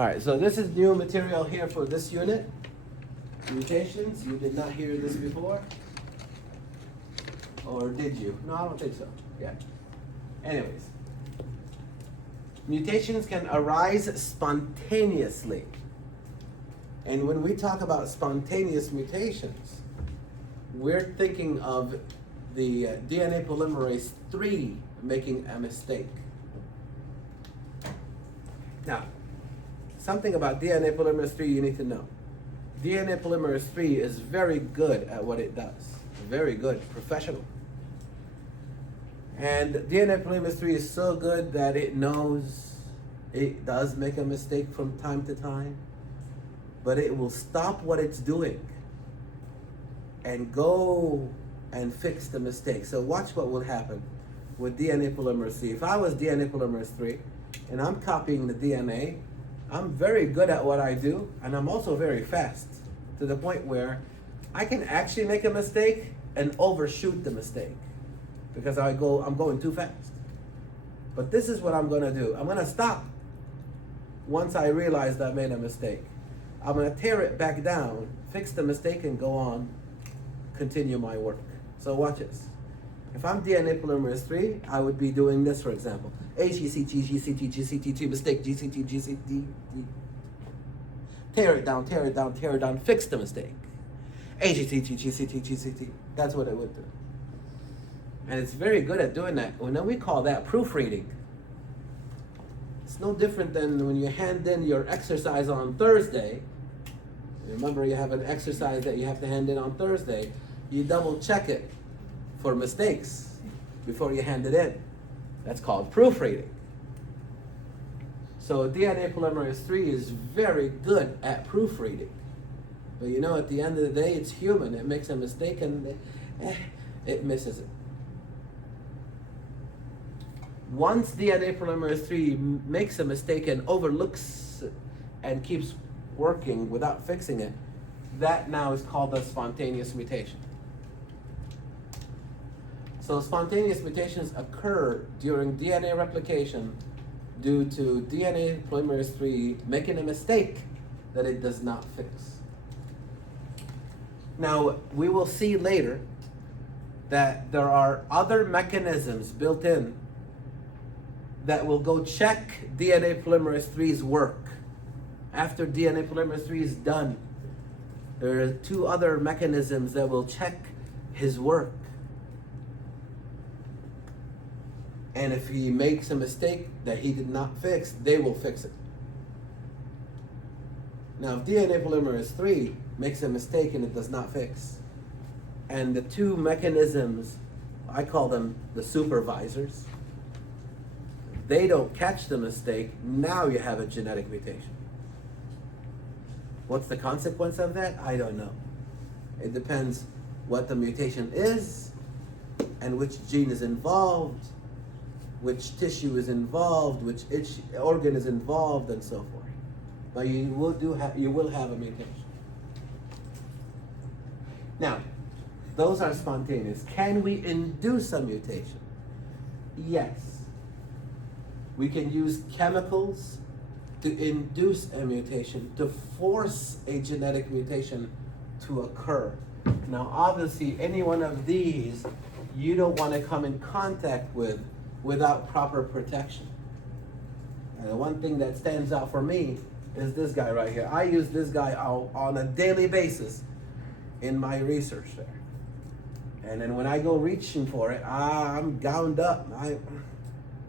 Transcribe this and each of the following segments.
All right, so this is new material here for this unit. Mutations, you did not hear this before? Or did you? No, I don't think so. Yeah. Anyways. Mutations can arise spontaneously. And when we talk about spontaneous mutations, we're thinking of the DNA polymerase III making a mistake. Now, something about DNA polymerase III you need to know. DNA polymerase III is very good at what it does. Very good, professional. And DNA polymerase III is so good that it knows it does make a mistake from time to time, but it will stop what it's doing and go and fix the mistake. So watch what will happen with DNA polymerase III. If I was DNA polymerase III and I'm copying the DNA, I'm very good at what I do, and I'm also very fast to the point where I can actually make a mistake and overshoot the mistake because I'm going too fast. But this is what I'm going to do. I'm going to stop once I realize I made a mistake. I'm going to tear it back down, fix the mistake, and go on, continue my work. So watch this. If I'm DNA polymerase III, I would be doing this, for example. AGCT, GCT, GCT2, mistake, GCT, GCT. Tear it down, tear it down, tear it down, fix the mistake. AGCT, GCT, GCT. That's what it would do. And it's very good at doing that. And then we call that proofreading. It's no different than when you hand in your exercise on Thursday. Remember, you have an exercise that you have to hand in on Thursday. You double check it for mistakes before you hand it in. That's called proofreading. So DNA polymerase III is very good at proofreading. But you know, at the end of the day, it's human. It makes a mistake and it misses it. Once DNA polymerase III makes a mistake and overlooks it and keeps working without fixing it, that now is called a spontaneous mutation. So spontaneous mutations occur during DNA replication due to DNA polymerase III making a mistake that it does not fix. Now, we will see later that there are other mechanisms built in that will go check DNA polymerase III's work. After DNA polymerase III is done, there are two other mechanisms that will check his work. And if he makes a mistake that he did not fix, they will fix it. Now, if DNA polymerase III makes a mistake and it does not fix, and the two mechanisms, I call them the supervisors, they don't catch the mistake, now you have a genetic mutation. What's the consequence of that? I don't know. It depends what the mutation is and which gene is involved, which tissue is involved, which organ is involved, and so forth. But you will have a mutation. Now, those are spontaneous. Can we induce a mutation? Yes. We can use chemicals to induce a mutation, to force a genetic mutation to occur. Now, obviously, any one of these you don't want to come in contact with without proper protection. And the one thing that stands out for me is this guy right here. I use this guy on a daily basis in my research there. And then when I go reaching for it, I'm gowned up.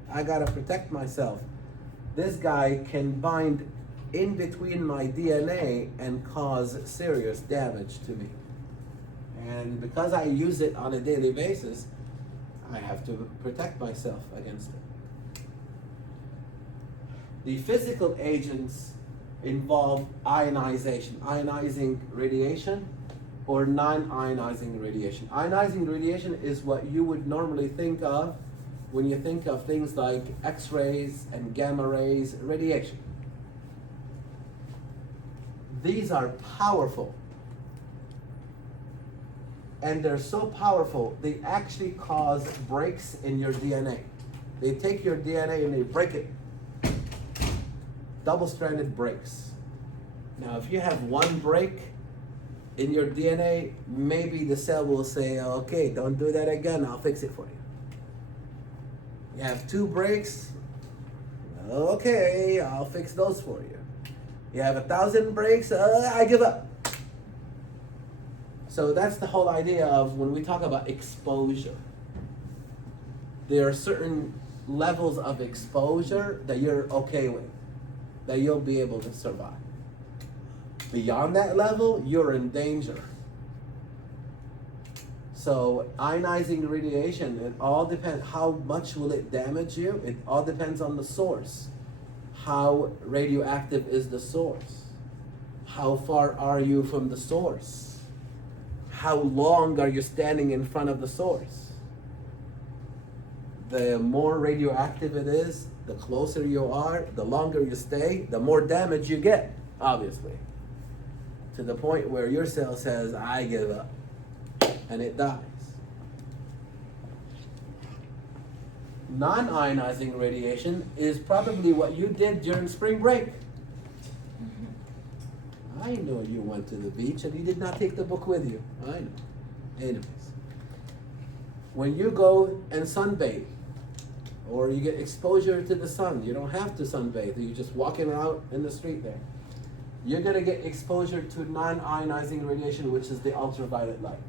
I gotta protect myself. This guy can bind in between my DNA and cause serious damage to me. And because I use it on a daily basis, I have to protect myself against it. The physical agents involve ionization, ionizing radiation or non-ionizing radiation. Ionizing radiation is what you would normally think of when you think of things like X-rays and gamma rays, radiation. These are powerful. And they're so powerful, they actually cause breaks in your DNA. They take your DNA and they break it. double-stranded breaks. Now, if you have one break in your DNA, maybe the cell will say, okay, don't do that again, I'll fix it for you. You have 2 breaks, okay, I'll fix those for you. You have 1,000 breaks, I give up. So that's the whole idea of when we talk about exposure. There are certain levels of exposure that you're okay with, that you'll be able to survive. Beyond that level, you're in danger. So ionizing radiation, it all depends, how much will it damage you? It all depends on the source. How radioactive is the source? How far are you from the source? How long are you standing in front of the source? The more radioactive it is, the closer you are, the longer you stay, the more damage you get, obviously. To the point where your cell says, I give up, and it dies. Non-ionizing radiation is probably what you did during spring break. I know you went to the beach and you did not take the book with you. I know. Anyways. When you go and sunbathe, or you get exposure to the sun, you don't have to sunbathe, you're just walking out in the street there. You're going to get exposure to non-ionizing radiation, which is the ultraviolet light.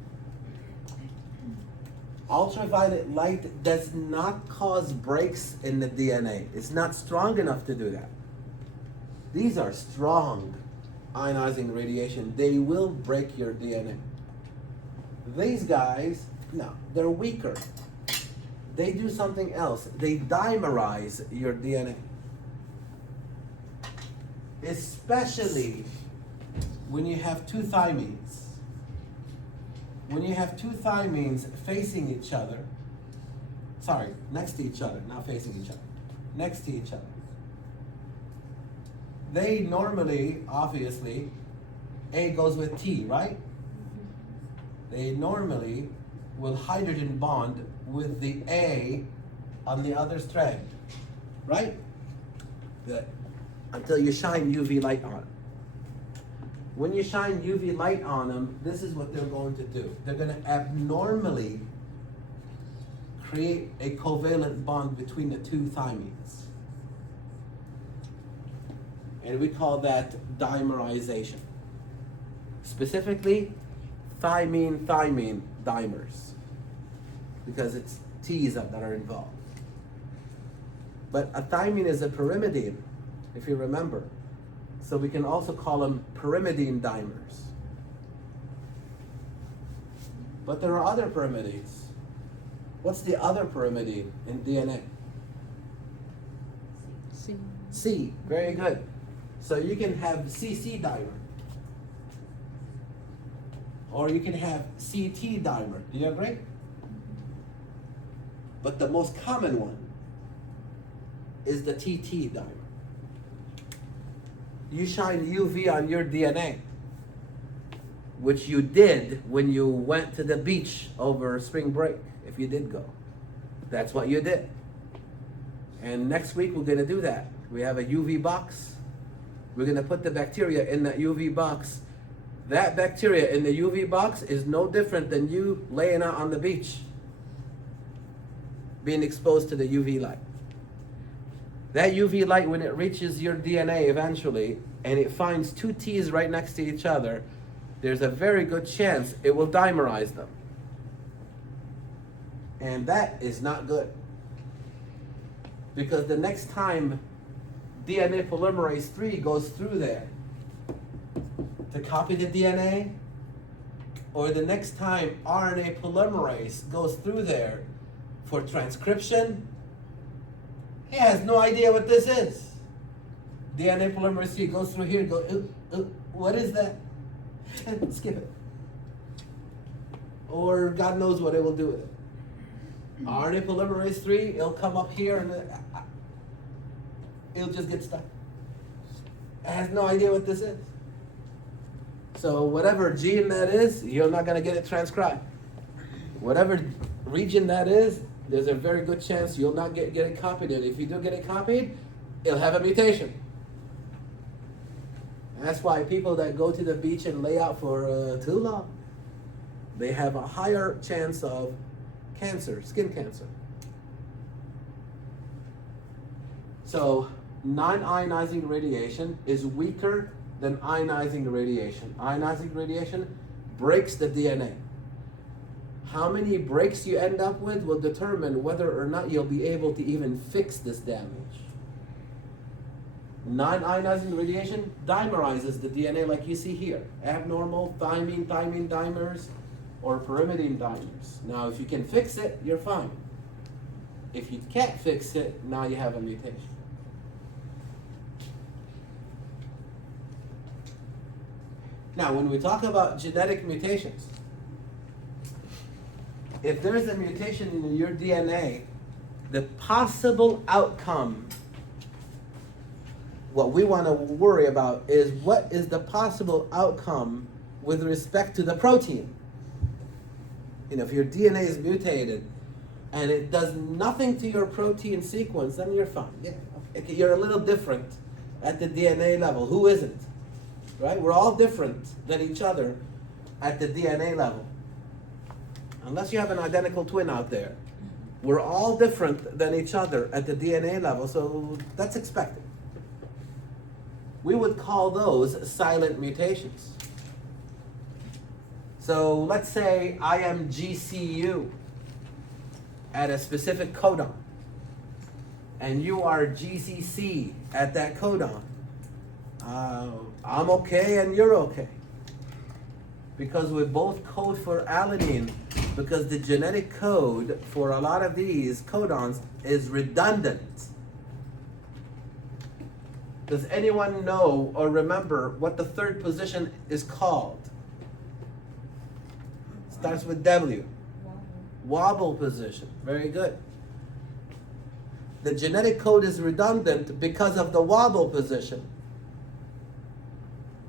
Ultraviolet light does not cause breaks in the DNA. It's not strong enough to do that. These are strong ionizing radiation. They will break your DNA. These guys, no, they're weaker. They do something else. They dimerize your DNA. Especially when you have 2 thymines. When you have 2 thymines facing each other, next to each other, not facing each other, next to each other. They normally, obviously, A goes with T, right? They normally will hydrogen bond with the A on the other strand, right? Good. Until you shine UV light on them. When you shine UV light on them, this is what they're going to do. They're going to abnormally create a covalent bond between the 2 thymines. And we call that dimerization. Specifically, thymine-thymine dimers, because it's T's that are involved. But a thymine is a pyrimidine, if you remember. So we can also call them pyrimidine dimers. But there are other pyrimidines. What's the other pyrimidine in DNA? C. C, very good. So you can have CC dimer. Or you can have CT dimer. Do you agree? But the most common one is the TT dimer. You shine UV on your DNA, which you did when you went to the beach over spring break, if you did go. That's what you did. And next week we're gonna do that. We have a UV box. We're gonna put the bacteria in that UV box. That bacteria in the UV box is no different than you laying out on the beach, being exposed to the UV light. That UV light, when it reaches your DNA eventually, and it finds 2 T's right next to each other, there's a very good chance it will dimerize them. And that is not good. Because the next time DNA polymerase 3 goes through there to copy the DNA, or the next time RNA polymerase goes through there for transcription, he has no idea what this is. DNA polymerase 3 goes through here, what is that? Skip it. Or God knows what it will do with it. RNA polymerase 3, it'll come up here and it'll just get stuck. It has no idea what this is. So whatever gene that is, you're not going to get it transcribed. Whatever region that is, there's a very good chance you'll not get it copied. And if you do get it copied, it'll have a mutation. That's why people that go to the beach and lay out for too long, they have a higher chance of cancer, skin cancer. So non-ionizing radiation is weaker than ionizing radiation. Ionizing radiation breaks the DNA. How many breaks you end up with will determine whether or not you'll be able to even fix this damage. Non-ionizing radiation dimerizes the DNA like you see here. Abnormal thymine dimers or pyrimidine dimers. Now if you can fix it, you're fine. If you can't fix it, now you have a mutation. Now when we talk about genetic mutations, if there's a mutation in your DNA, the possible outcome, what we want to worry about is what is the possible outcome with respect to the protein. You know, if your DNA is mutated and it does nothing to your protein sequence, then you're fine. Yeah, okay, you're a little different at the DNA level. Who isn't? Right? We're all different than each other at the DNA level. Unless you have an identical twin out there. We're all different than each other at the DNA level, so that's expected. We would call those silent mutations. So let's say I am GCU at a specific codon, and you are GCC at that codon. I'm okay and you're okay. Because we both code for alanine, because the genetic code for a lot of these codons is redundant. Does anyone know or remember what the third position is called? Starts with W. Wobble position. Very good. The genetic code is redundant because of the wobble position.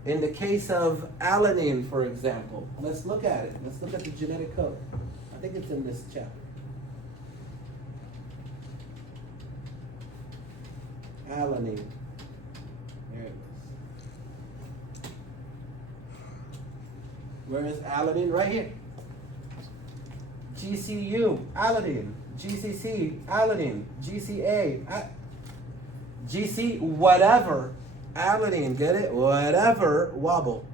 In the case of alanine, for example, let's look at it. Let's look at the genetic code. I think it's in this chapter. Alanine. There it is. Where is alanine? Right here. GCU, alanine. GCC, alanine. GCA, GC, whatever. Alanine, get it? Whatever, wobble.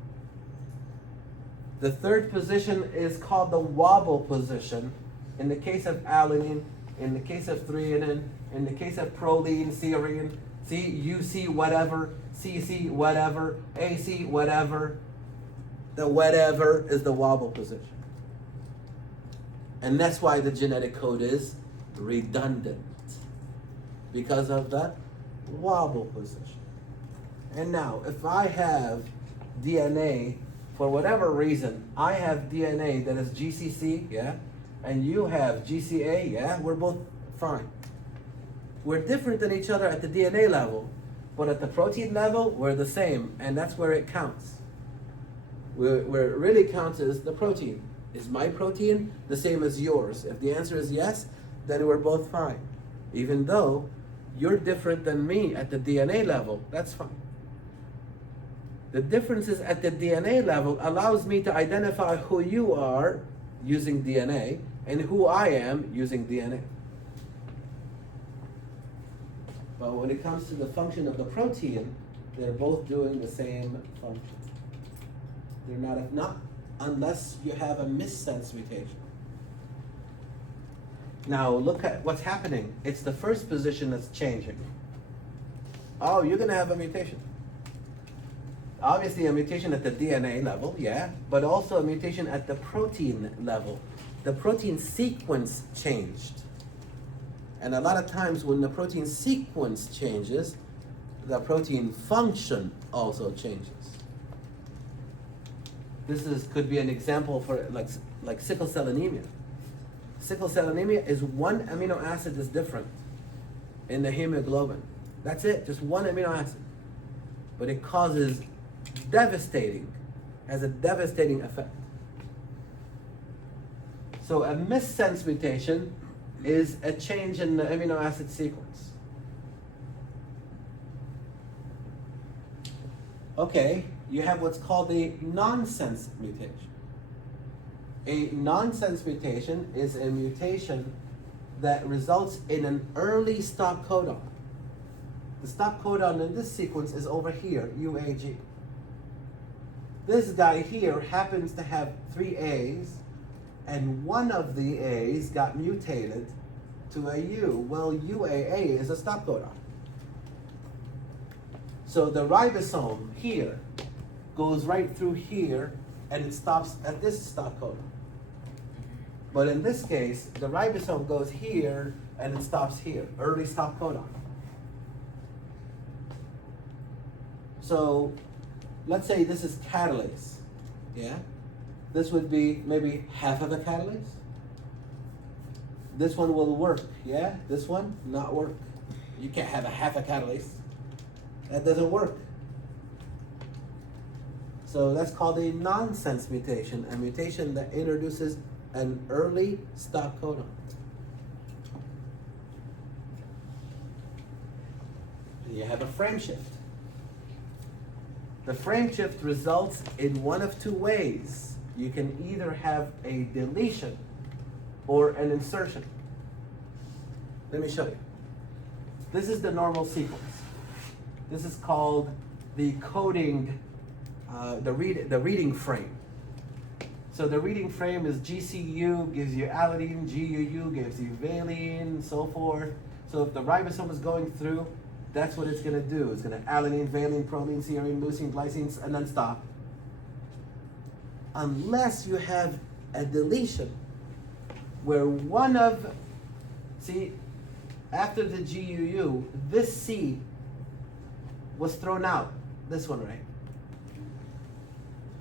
The third position is called the wobble position. In the case of alanine, in the case of threonine, in the case of proline, serine, UC, whatever, CC, whatever, AC, whatever. The whatever is the wobble position. And that's why the genetic code is redundant, because of the wobble position. And now, if I have DNA, for whatever reason, I have DNA that is GCC, yeah, and you have GCA, yeah, we're both fine. We're different than each other at the DNA level, but at the protein level, we're the same, and that's where it counts. Where it really counts is the protein. Is my protein the same as yours? If the answer is yes, then we're both fine. Even though you're different than me at the DNA level, that's fine. The differences at the DNA level allows me to identify who you are using DNA and who I am using DNA. But when it comes to the function of the protein, they're both doing the same function. They're not unless you have a missense mutation. Now look at what's happening. It's the first position that's changing. Oh, you're gonna have a mutation. Obviously a mutation at the DNA level, yeah, but also a mutation at the protein level. The protein sequence changed. And a lot of times when the protein sequence changes, the protein function also changes. This could be an example for like sickle cell anemia. Sickle cell anemia is one amino acid is different in the hemoglobin. That's it, just one amino acid. But it causes has a devastating effect. So a missense mutation is a change in the amino acid sequence. Okay, you have what's called a nonsense mutation. A nonsense mutation is a mutation that results in an early stop codon. The stop codon in this sequence is over here, UAG. This guy here happens to have 3 A's, and one of the A's got mutated to a U. Well, UAA is a stop codon. So the ribosome here goes right through here, and it stops at this stop codon. But in this case, the ribosome goes here, and it stops here, early stop codon. So let's say this is catalase, yeah? This would be maybe half of a catalase. This one will work, yeah? This one, not work. You can't have a half a catalase. That doesn't work. So that's called a nonsense mutation, a mutation that introduces an early stop codon. You have a frame shift. The frame shift results in one of 2 ways. You can either have a deletion or an insertion. Let me show you. This is the normal sequence. This is called the coding, the reading frame. So the reading frame is GCU gives you alanine, GUU gives you valine, and so forth. So if the ribosome is going through, that's what it's going to do. It's going to alanine, valine, proline, serine, leucine, glycine, and then stop. Unless you have a deletion where one of, see, after the GUU, this C was thrown out. This one, right?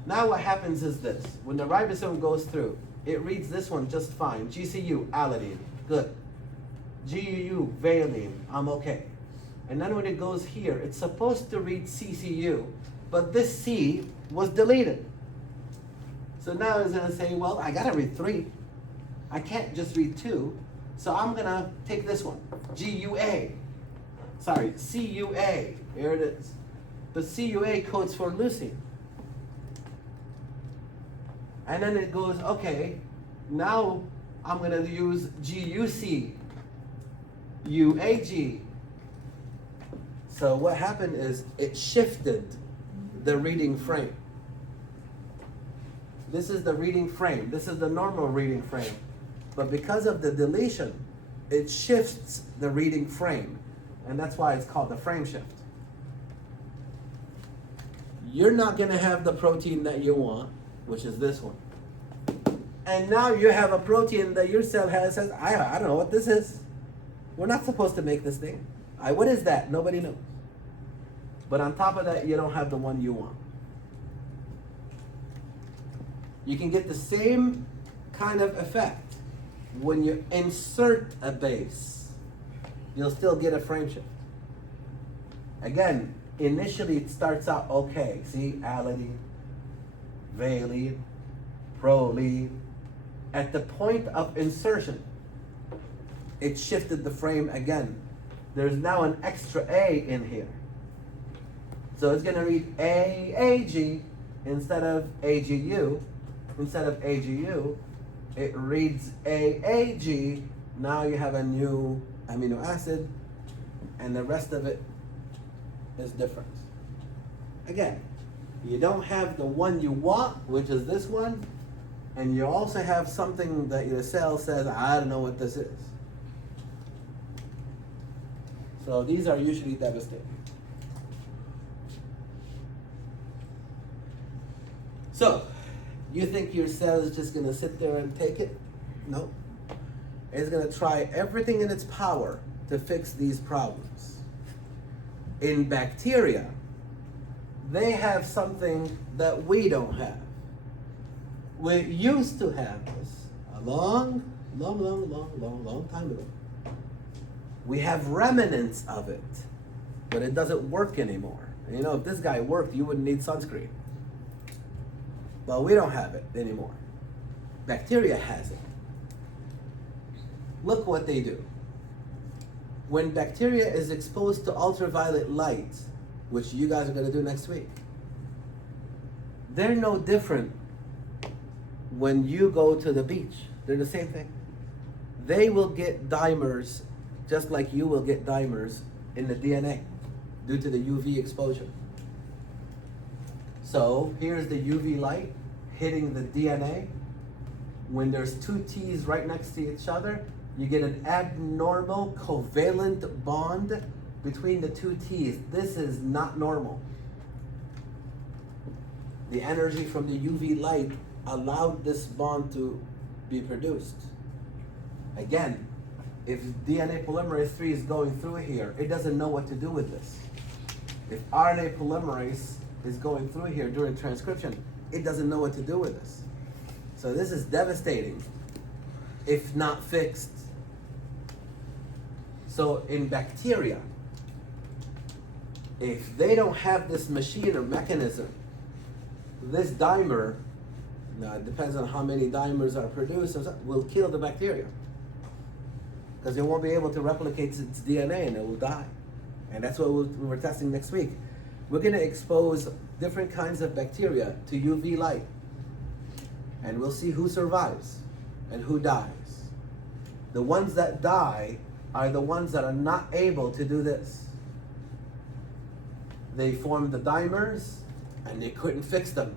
Now what happens is this. When the ribosome goes through, it reads this one just fine. GCU, alanine, good. GUU, valine, I'm okay. And then when it goes here, it's supposed to read CCU, but this C was deleted. So now it's gonna say, well, I gotta read 3. I can't just read 2, so I'm gonna take this one, GUA. Sorry, CUA, here it is. But CUA codes for leucine. And then it goes, okay, now I'm gonna use GUC, UAG. So what happened is it shifted the reading frame. This is the reading frame. This is the normal reading frame. But because of the deletion, it shifts the reading frame. And that's why it's called the frame shift. You're not gonna have the protein that you want, which is this one. And now you have a protein that your cell says, I don't know what this is. We're not supposed to make this thing. What is that? Nobody knows. But on top of that, you don't have the one you want. You can get the same kind of effect when you insert a base. You'll still get a frame shift. Again, initially it starts out okay. See, alanine, valine, proline. At the point of insertion, it shifted the frame again. There's now an extra A in here. So it's gonna read AAG instead of AGU. Instead of AGU, it reads AAG. Now you have a new amino acid, and the rest of it is different. Again, you don't have the one you want, which is this one, and you also have something that your cell says, I don't know what this is. So these are usually devastating. So, you think your cell is just gonna sit there and take it? No. It's gonna try everything in its power to fix these problems. In bacteria, they have something that we don't have. We used to have this a long time ago. We have remnants of it, but it doesn't work anymore. And you know, if this guy worked, you wouldn't need sunscreen. But we don't have it anymore. Bacteria has it. Look what they do. When bacteria is exposed to ultraviolet light, which you guys are going to do next week, they're no different when you go to the beach. They're the same thing. They will get dimers just like you will get dimers in the DNA due to the UV exposure. So here's the UV light hitting the DNA. When there's two T's right next to each other, you get an abnormal covalent bond between the two T's. This is not normal. The energy from the UV light allowed this bond to be produced. Again, if DNA polymerase 3 is going through here, it doesn't know what to do with this. If RNA polymerase is going through here during transcription, it doesn't know what to do with this. So this is devastating if not fixed. So in bacteria, if they don't have this machine or mechanism, this dimer, now it depends on how many dimers are produced, will kill the bacteria. Because it won't be able to replicate its DNA and it will die. And that's what we're testing next week. We're going to expose different kinds of bacteria to UV light. And we'll see who survives and who dies. The ones that die are the ones that are not able to do this. They formed the dimers and they couldn't fix them,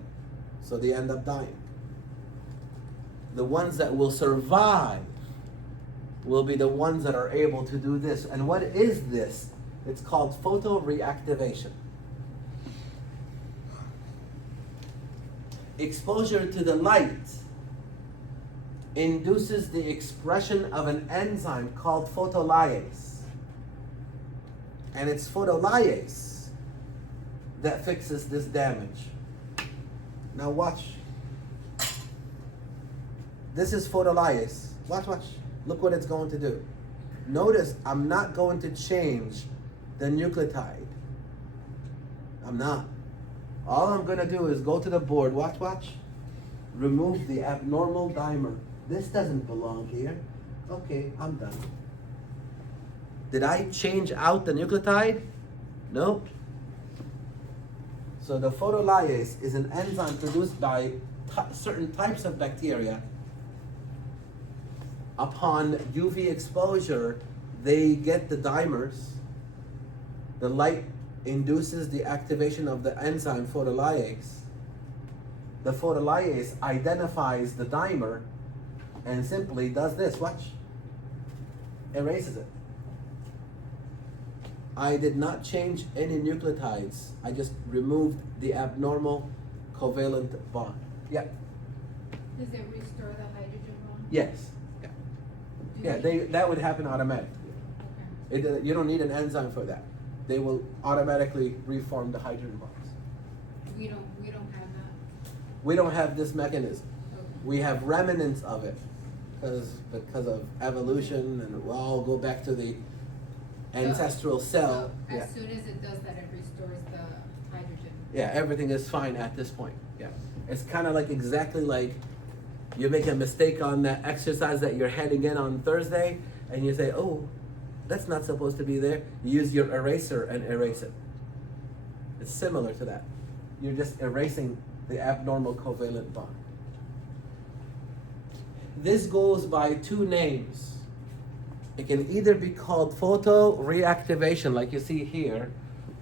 so they end up dying. The ones that will survive will be the ones that are able to do this. And what is this? It's called photoreactivation. Exposure to the light induces the expression of an enzyme called photolyase. And it's photolyase that fixes this damage. Now watch. This is photolyase. Watch. Look what it's going to do. Notice I'm not going to change the nucleotide. I'm not. All I'm going to do is go to the board. Watch. Remove the abnormal dimer. This doesn't belong here. Okay, I'm done. Did I change out the nucleotide? Nope. So the photolyase is an enzyme produced by certain types of bacteria. Upon UV exposure, they get the dimers. The light induces the activation of the enzyme photolyase. The photolyase identifies the dimer and simply does this. Watch. Erases it. I did not change any nucleotides. I just removed the abnormal covalent bond. Yeah. Does it restore the hydrogen bond? Yes. That would happen automatically. Okay. You don't need an enzyme for that. They will automatically reform the hydrogen bonds. We don't have that. We don't have this mechanism. Okay. We have remnants of it because of evolution, and we'll all go back to the ancestral cell. So as soon as it does that, it restores the hydrogen. Yeah, everything is fine at this point. Yeah, it's kind of like exactly like you make a mistake on that exercise that you're heading in on Thursday, and you say, "Oh, that's not supposed to be there." You use your eraser and erase it. It's similar to that. You're just erasing the abnormal covalent bond. This goes by two names. It can either be called photoreactivation, like you see here,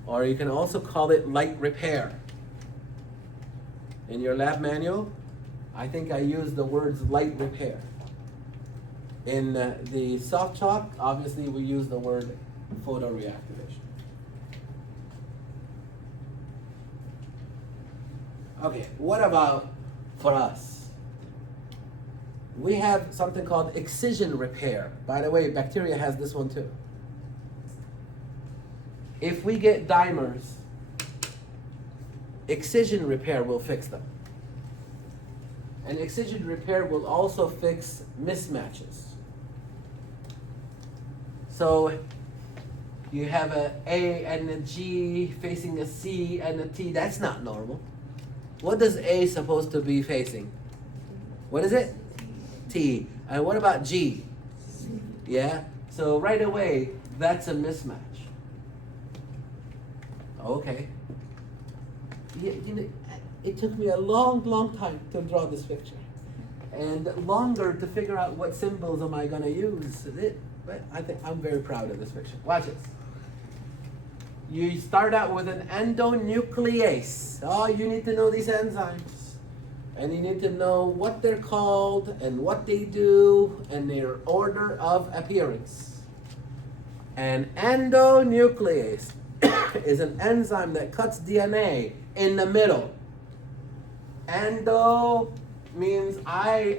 or you can also call it light repair. In your lab manual, I think I used the words light repair. In the soft chalk, obviously we use the word photoreactivation. Okay, what about for us? We have something called excision repair. By the way, bacteria has this one too. If we get dimers, excision repair will fix them. And excision repair will also fix mismatches. So you have a A and a G facing a C and a T. That's not normal. What does A supposed to be facing? What is it? T. And what about G? Yeah? So right away, that's a mismatch. Okay. you know, it took me a long, long time to draw this picture. And longer to figure out what symbols am I going to use. But I think I'm very proud of this picture. Watch this. You start out with an endonuclease. Oh, you need to know these enzymes. And you need to know what they're called and what they do and their order of appearance. An endonuclease is an enzyme that cuts DNA in the middle. Endo means I'm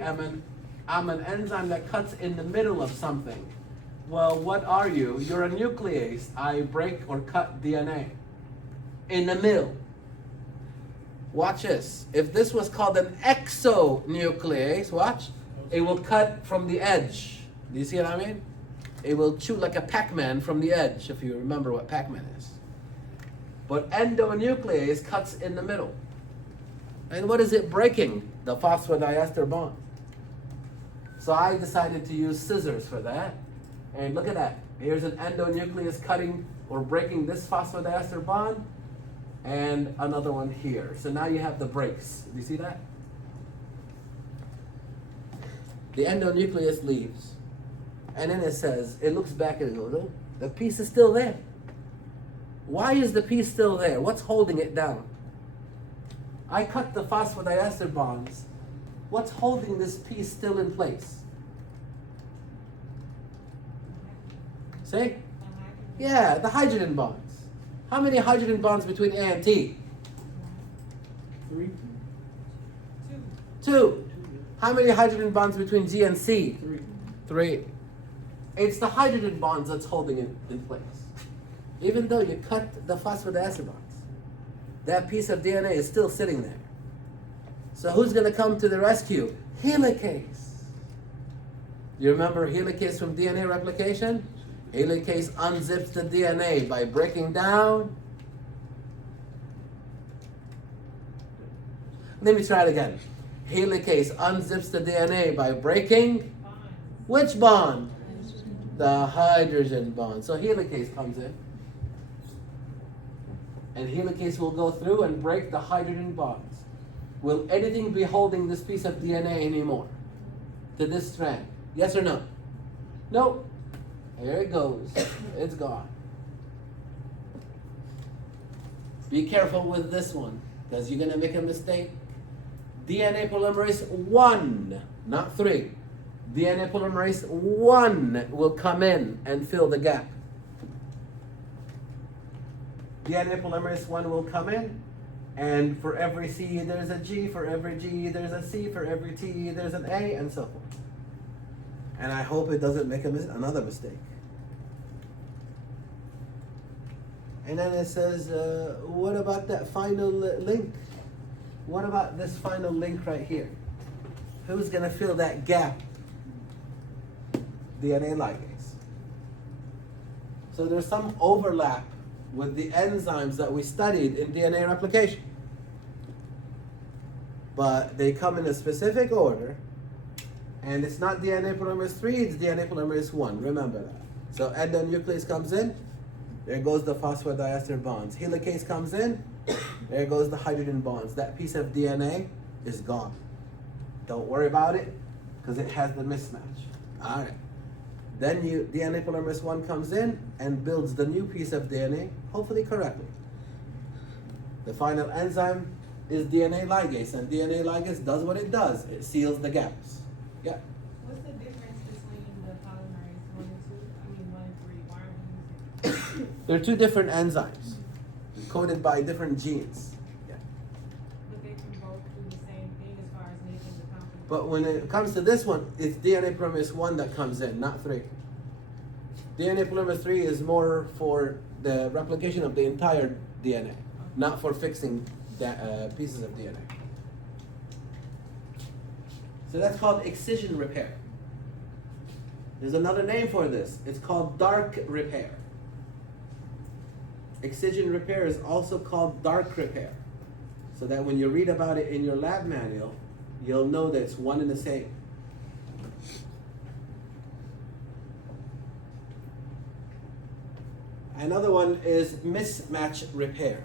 an enzyme that cuts in the middle of something. Well, what are you? You're a nuclease. I break or cut DNA in the middle. Watch this. If this was called an exonuclease, watch, it will cut from the edge. Do you see what I mean? It will chew like a Pac-Man from the edge, if you remember what Pac-Man is. But endonuclease cuts in the middle. And what is it breaking? The phosphodiester bond. So I decided to use scissors for that. And look at that. Here's an endonuclease cutting or breaking this phosphodiester bond. And another one here. So now you have the breaks. Do you see that? The endonuclease leaves. And then it says, it looks back and it goes, oh, the piece is still there. Why is the piece still there? What's holding it down? I cut the phosphodiester bonds. What's holding this piece still in place? See? Yeah, the hydrogen bonds. How many hydrogen bonds between A and T? 3. 2. How many hydrogen bonds between G and C? 3. 3. It's the hydrogen bonds that's holding it in place. Even though you cut the phosphodiester bonds, that piece of DNA is still sitting there. So who's going to come to the rescue? Helicase. You remember helicase from DNA replication? Helicase unzips the DNA by breaking down. Let me try it again. Helicase unzips the DNA by breaking which bond? The hydrogen bond. So helicase comes in. And helicase will go through and break the hydrogen bonds. Will anything be holding this piece of DNA anymore? To this strand? Yes or no? Nope. Here it goes. It's gone. Be careful with this one, because you're going to make a mistake. DNA polymerase 1, not 3. DNA polymerase 1 will come in and fill the gap. DNA polymerase 1 will come in, and for every C there's a G, for every G there's a C, for every T there's an A, and so forth. And I hope it doesn't make another mistake. And then it says, what about that final link? What about this final link right here? Who's going to fill that gap? DNA ligase. So there's some overlap with the enzymes that we studied in DNA replication. But they come in a specific order, and it's not DNA polymerase 3, it's DNA polymerase 1. Remember that. So endonuclease comes in, there goes the phosphodiester bonds. Helicase comes in, there goes the hydrogen bonds. That piece of DNA is gone. Don't worry about it, because it has the mismatch. All right. Then DNA polymerase 1 comes in and builds the new piece of DNA, hopefully correctly. The final enzyme is DNA ligase, and DNA ligase does what it does. It seals the gaps. Yeah? What's the difference between the polymerase 1 and 2? I mean 1 and 3. Why are we using it? They're two different enzymes, coded by different genes. Yeah. But they can both do the same thing as far as making the complex. But when it comes to this one, it's DNA polymerase 1 that comes in, not 3. DNA polymerase 3 is more for the replication of the entire DNA, not for fixing pieces of DNA. So that's called excision repair. There's another name for this. It's called dark repair. Excision repair is also called dark repair. So that when you read about it in your lab manual, you'll know that it's one and the same. Another one is mismatch repair.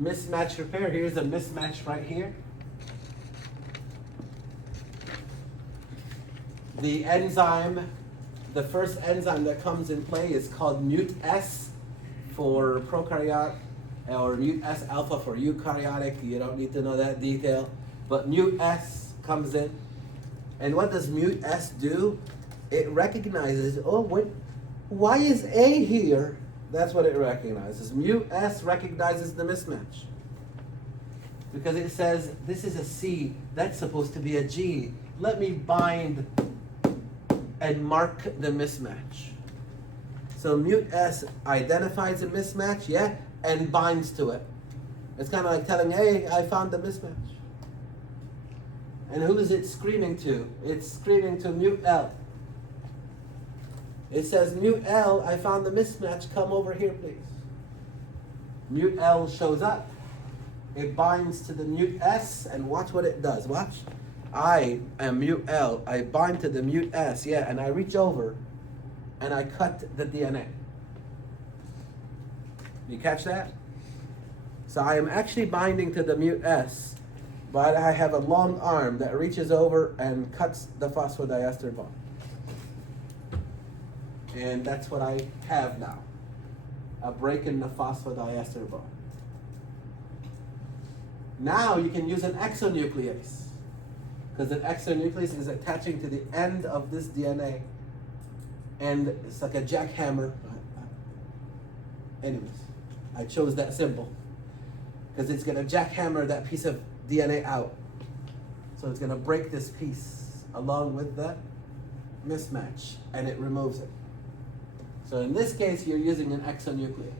mismatch repair. Here's a mismatch right here. The enzyme, the first enzyme that comes in play is called MutS for prokaryote, or MutS alpha for eukaryotic. You don't need to know that detail. But MutS comes in. And what does MutS do? It recognizes, why is A here? That's what it recognizes. MutS recognizes the mismatch. Because it says, this is a C, that's supposed to be a G. Let me bind and mark the mismatch. So MutS identifies a mismatch, yeah, and binds to it. It's kind of like telling, hey, I found the mismatch. And who is it screaming to? It's screaming to MutL. It says, MutL, I found the mismatch, come over here, please. MutL shows up. It binds to the MutS, and watch what it does. Watch. I am MutL. I bind to the MutS, yeah, and I reach over and I cut the DNA. You catch that? So I am actually binding to the MutS, but I have a long arm that reaches over and cuts the phosphodiester bond. And that's what I have now. A break in the phosphodiester bond. Now you can use an exonuclease, because an exonuclease is attaching to the end of this DNA, and it's like a jackhammer. Anyways, I chose that symbol because it's going to jackhammer that piece of DNA out. So it's going to break this piece along with the mismatch, and it removes it. So in this case, you're using an exonuclease.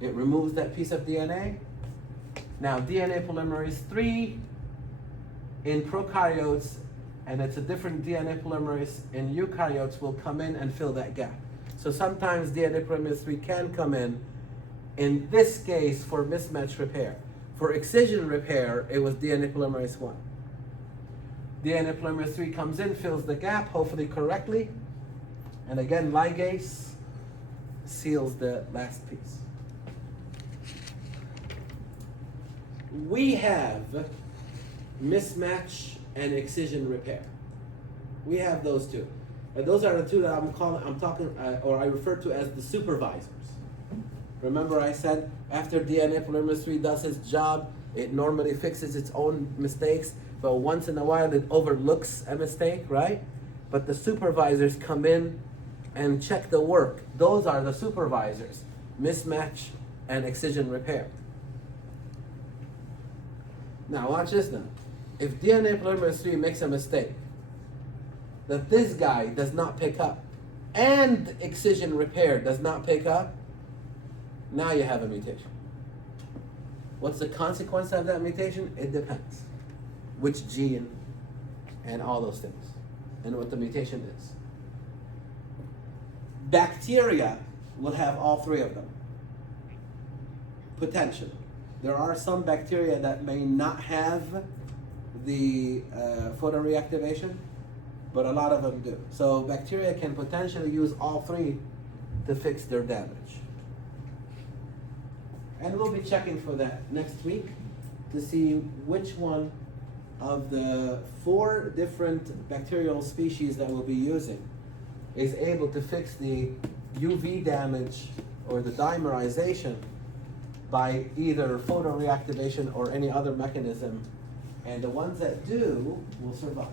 It removes that piece of DNA. Now, DNA polymerase 3 in prokaryotes, and it's a different DNA polymerase in eukaryotes, will come in and fill that gap. So sometimes DNA polymerase 3 can come in this case, for mismatch repair. For excision repair, it was DNA polymerase 1. DNA polymerase 3 comes in, fills the gap, hopefully correctly, and again, ligase seals the last piece. We have mismatch and excision repair. We have those two. And those are the two that I refer to as the supervisors. Remember I said after DNA polymerase 3 does its job, it normally fixes its own mistakes, but once in a while it overlooks a mistake, right? But the supervisors come in and check the work. Those are the supervisors, mismatch and excision repair. Now watch this now. If DNA polymerase 3 makes a mistake that this guy does not pick up and excision repair does not pick up, now you have a mutation. What's the consequence of that mutation? It depends. Which gene and all those things and what the mutation is. Bacteria will have all three of them. Potentially. There are some bacteria that may not have the photoreactivation, but a lot of them do. So bacteria can potentially use all three to fix their damage. And we'll be checking for that next week to see which one of the 4 different bacterial species that we'll be using is able to fix the UV damage or the dimerization by either photoreactivation or any other mechanism, and the ones that do will survive.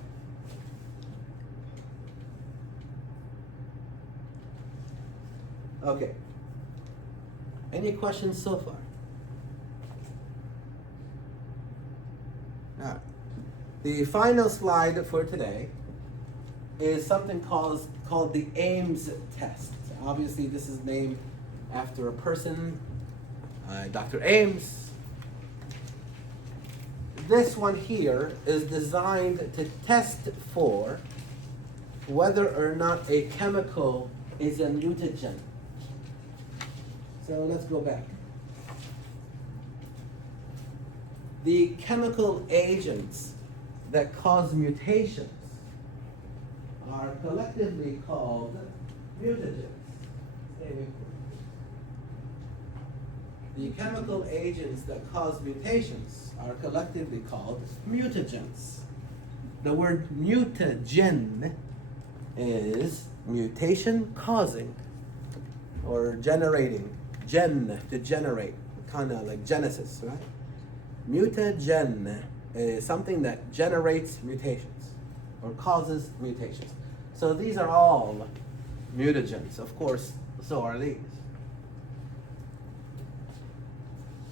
Okay. Any questions so far? All right. The final slide for today is something called the Ames test. Obviously, this is named after a person, Dr. Ames. This one here is designed to test for whether or not a chemical is a mutagen. So let's go back. The chemical agents that cause mutations are collectively called mutagens. Stay with me. The chemical agents that cause mutations are collectively called mutagens. The word mutagen is mutation causing or generating. Gen, to generate, kind of like Genesis, right? Mutagen is something that generates mutations or causes mutations. So these are all mutagens. Of course, so are these.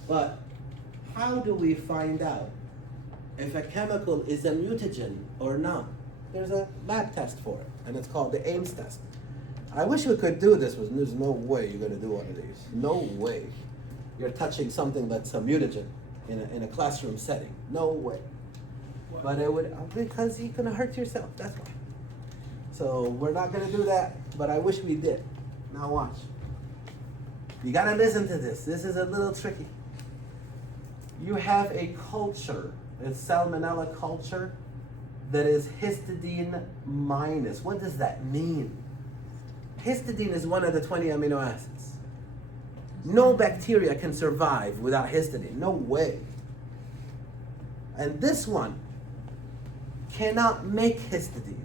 But how do we find out if a chemical is a mutagen or not? There's a lab test for it, and it's called the Ames test. I wish we could do this, but there's no way you're going to do one of these. No way. You're touching something that's a mutagen in a classroom setting. No way. But it would, because you're going to hurt yourself, that's why. So we're not going to do that, but I wish we did. Now watch. You got to listen to this. This is a little tricky. You have a culture, a salmonella culture, that is histidine minus. What does that mean? Histidine is one of the 20 amino acids. No bacteria can survive without histidine. No way. And this one cannot make histidine.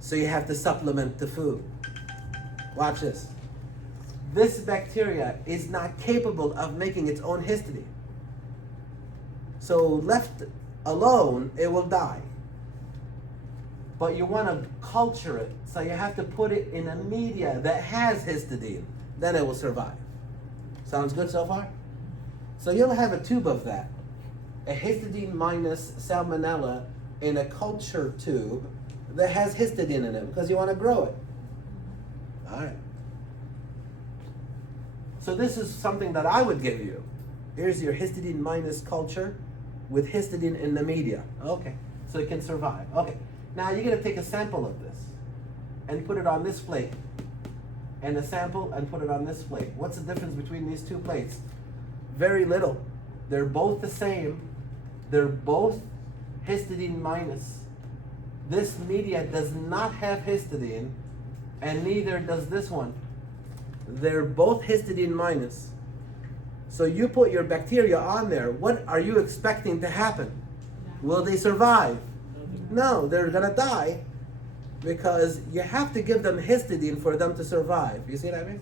So you have to supplement the food. Watch this. This bacteria is not capable of making its own histidine. So left alone, it will die. But you want to culture it, so you have to put it in a media that has histidine. Then it will survive. Sounds good so far? So you'll have a tube of that. A histidine minus salmonella in a culture tube that has histidine in it because you want to grow it. All right. So this is something that I would give you. Here's your histidine minus culture with histidine in the media. Okay, so it can survive. Okay, now you're gonna take a sample of this and put it on this plate, and a sample and put it on this plate. What's the difference between these two plates? Very little. They're both the same. They're both histidine minus. This media does not have histidine, and neither does this one. They're both histidine minus. So you put your bacteria on there. What are you expecting to happen? Will they survive? No, they're gonna die because you have to give them histidine for them to survive. You see what I mean?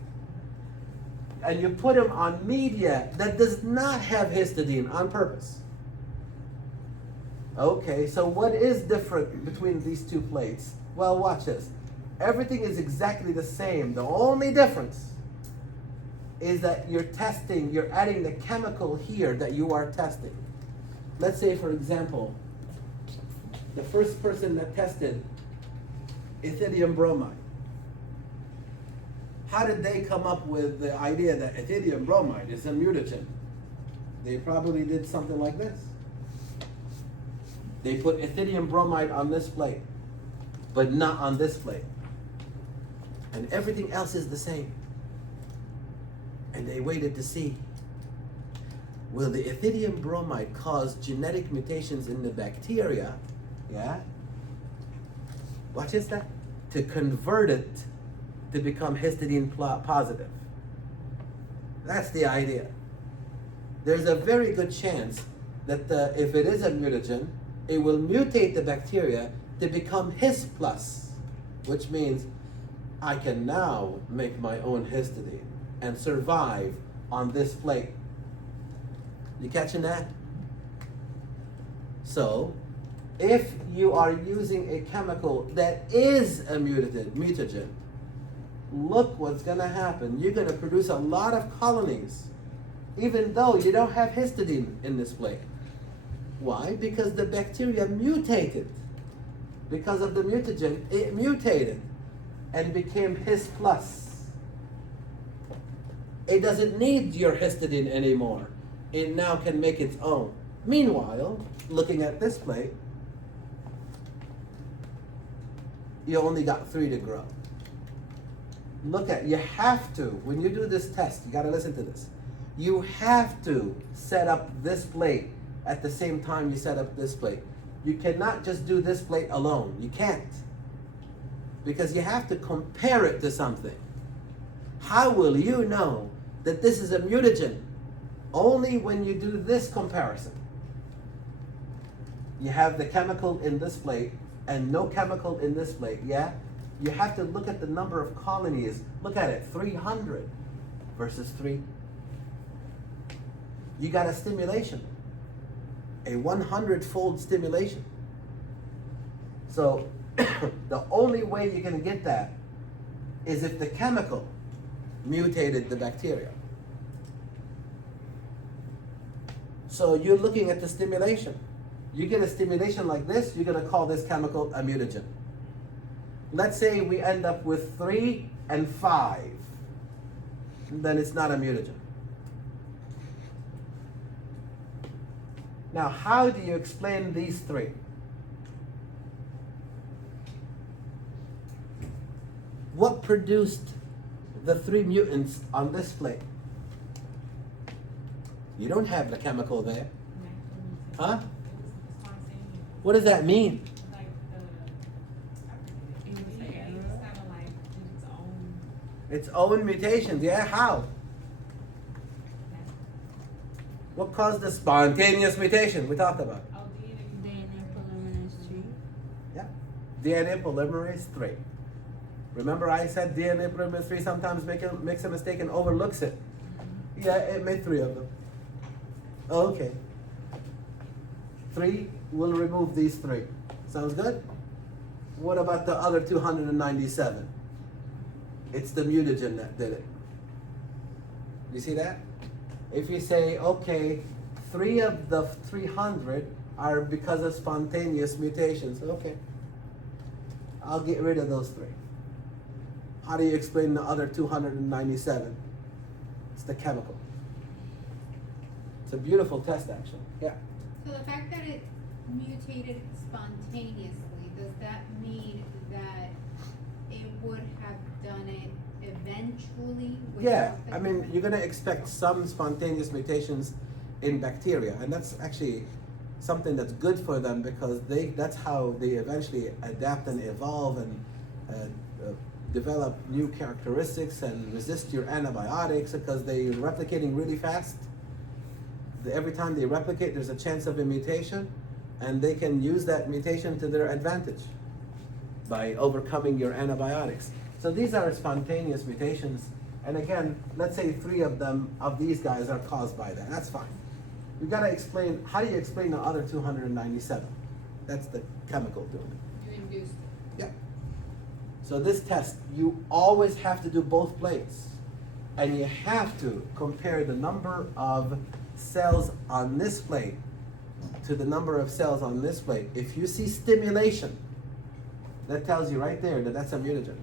And you put them on media that does not have histidine on purpose. Okay, so what is different between these two plates? Well, watch this. Everything is exactly the same. The only difference is that you're adding the chemical here that you are testing. Let's say, for example, the first person that tested ethidium bromide. How did they come up with the idea that ethidium bromide is a mutagen? They probably did something like this. They put ethidium bromide on this plate, but not on this plate. And everything else is the same. And they waited to see, will the ethidium bromide cause genetic mutations in the bacteria? Yeah? Watch this, that? To convert it to become histidine positive. That's the idea. There's a very good chance that if it is a mutagen, it will mutate the bacteria to become His plus, which means I can now make my own histidine and survive on this plate. You catching that? So, if you are using a chemical that is a mutagen, look what's gonna happen. You're gonna produce a lot of colonies, even though you don't have histidine in this plate. Why? Because the bacteria mutated. Because of the mutagen, it mutated and became His plus. It doesn't need your histidine anymore. It now can make its own. Meanwhile, looking at this plate, you only got 3 to grow. You have to, when you do this test, you gotta listen to this. You have to set up this plate at the same time you set up this plate. You cannot just do this plate alone. You can't. Because you have to compare it to something. How will you know that this is a mutagen only when you do this comparison. You have the chemical in this plate and no chemical in this plate, yeah? You have to look at the number of colonies. Look at it, 300 versus 3. You got a stimulation, a 100-fold stimulation. So the only way you can get that is if the chemical mutated the bacteria. So you're looking at the stimulation. You get a stimulation like this, you're gonna call this chemical a mutagen. Let's say we end up with 3 and 5, then it's not a mutagen. Now, how do you explain these 3? What produced the 3 mutants on this plate? You don't have the chemical there. Huh? What does that mean? Like it's kind of like its own. Its own mutations, yeah, how? What caused the spontaneous mutation we talked about? Oh, DNA polymerase 3. Yeah, DNA polymerase 3. Remember I said DNA polymerase 3 sometimes makes a mistake and overlooks it. Yeah, it made 3 of them. Okay. 3 will remove these 3. Sounds good? What about the other 297? It's the mutagen that did it. You see that? If you say, okay, 3 of the 300 are because of spontaneous mutations, okay. I'll get rid of those 3. How do you explain the other 297? It's the chemical. It's a beautiful test, actually. Yeah. So the fact that it mutated spontaneously, does that mean that it would have done it eventually? Yeah, without the I mean, chemical? you're gonna expect some spontaneous mutations in bacteria, and that's actually something that's good for them because that's how they eventually adapt and evolve and develop new characteristics and resist your antibiotics because they're replicating really fast. Every time they replicate, there's a chance of a mutation, and they can use that mutation to their advantage by overcoming your antibiotics. So these are spontaneous mutations, and again, let's say 3 of them, of these guys, are caused by that. That's fine. You've got to explain, how do you explain the other 297? That's the chemical doing it. You induced it. Yeah. So this test, you always have to do both plates, and you have to compare the number of cells on this plate to the number of cells on this plate. If you see stimulation, that tells you right there that that's a mutagen.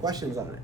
Questions on it?